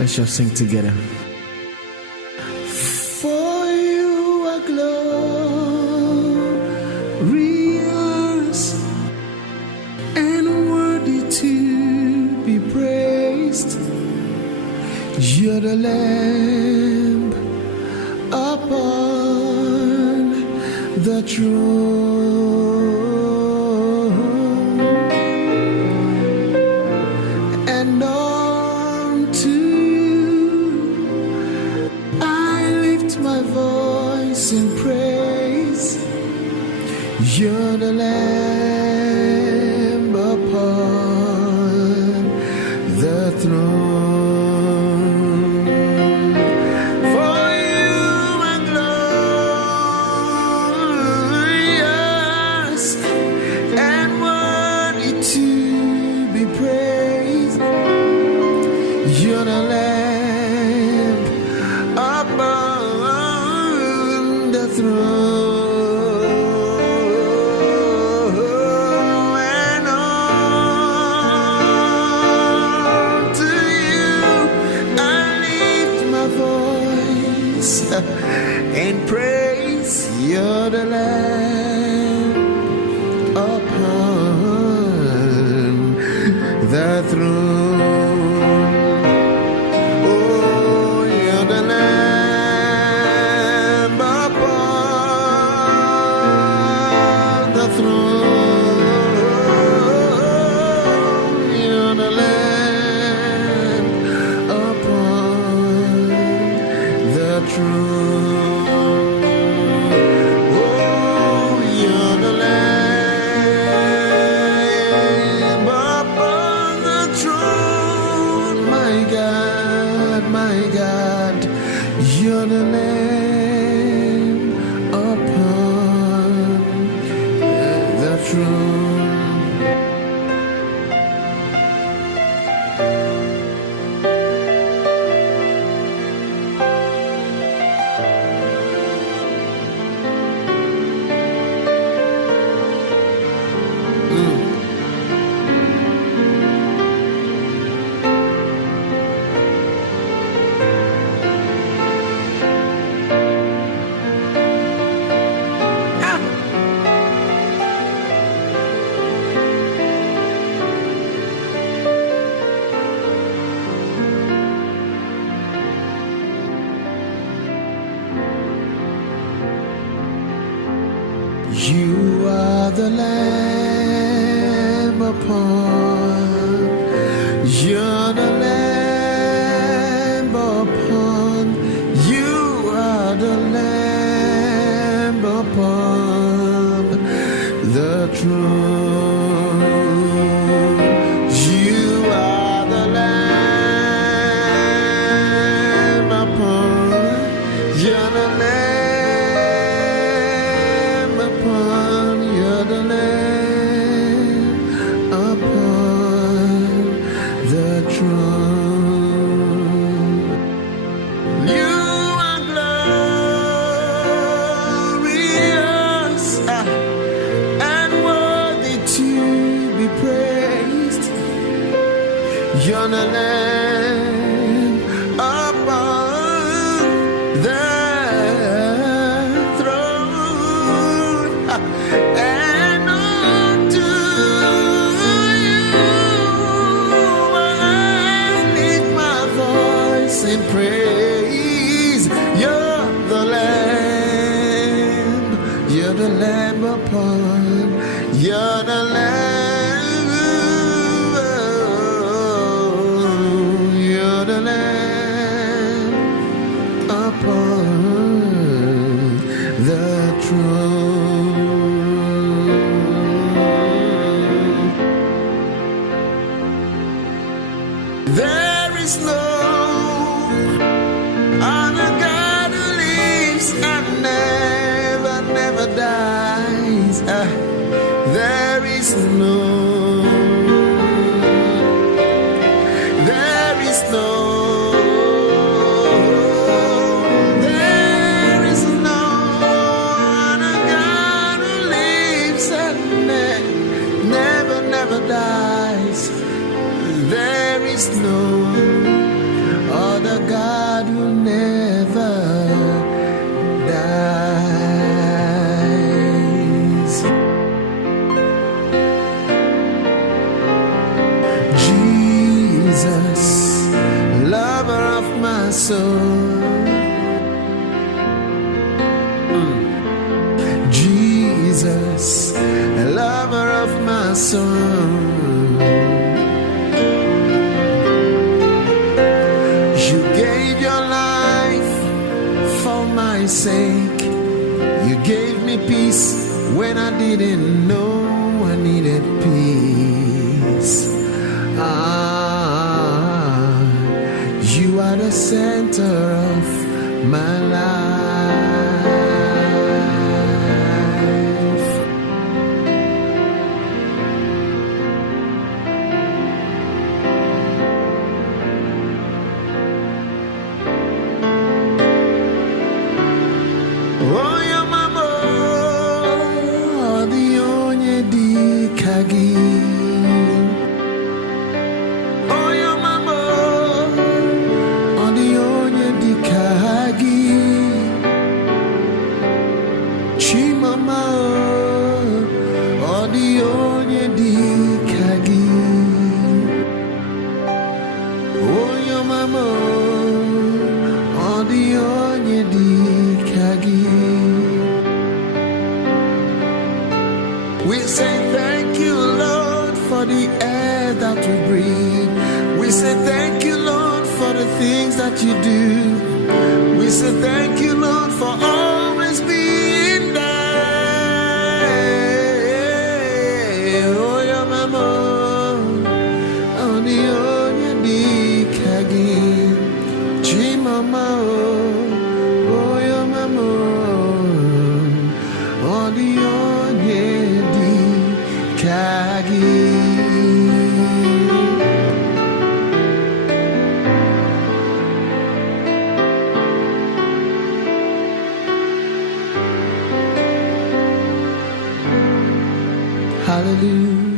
Let's just sing together. For you are glorious and worthy to be praised. You're the Lamb upon the throne, and unto you I lift my voice in praise. You're the Lamb upon the throne. You're the Lamb upon the throne, and unto you I lift my voice in praise. You're the Lamb upon the throne. My God, you're the Lamb upon the throne. You are the Lamb upon, you're the Lamb upon, you are the Lamb upon the throne. You are the Lamb upon, you're the Lamb. You're the Lamb upon the throne. You are glorious and worthy to be praised. You're the Lamb upon the and unto you I lift my voice in praise. You're the Lamb upon, you're the Lamb, you're the Lamb upon the throne. There is no other God who lives and never dies. There is no other God who lives and never dies. There is no when I didn't know I needed peace. You are the center of my life. Oh, your mama, the onye di kagi. Oh, your mama, the onye di kagi. Chimama, the onye di kagi. Oh, your mama, the onye di kagi. We say thank you, Lord, for the air that we breathe. We say thank you, Lord, for the things that you do. We say thank you, Lord, for always being there. Oh, your mama, oh, the onye di kagi. Chimama, oh, your mama, oh, the onye di kagi. Hallelujah.